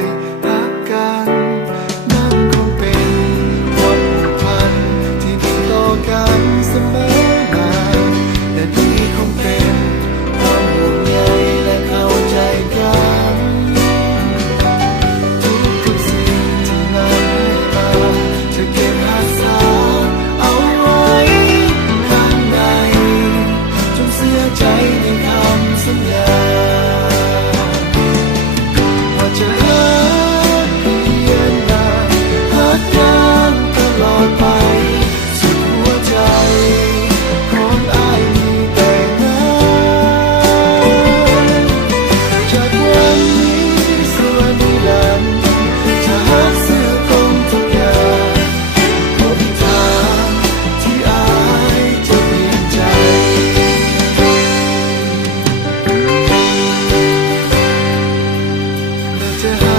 ยรักกันนั่นคงเป็นความผูกพันที่มีต่อกันเสมอมาและนี่คงเป็นความห่วงใยและเข้าใจกันทุกสิ่งที่นำให้มาจะเก็บรักษาเอาไว้ข้างในจนเสียใจในคำสัญญาว่าจะรักเพียงนานรักกันตลอดไปสุดหัวใจของอ้ายมีแต่นั้นจากวันนี้สู่วันนิรันดร์จะรักซื่อตรงทุกอย่างบ่มีทางที่อ้ายจะเปลี่ยนใจและจะ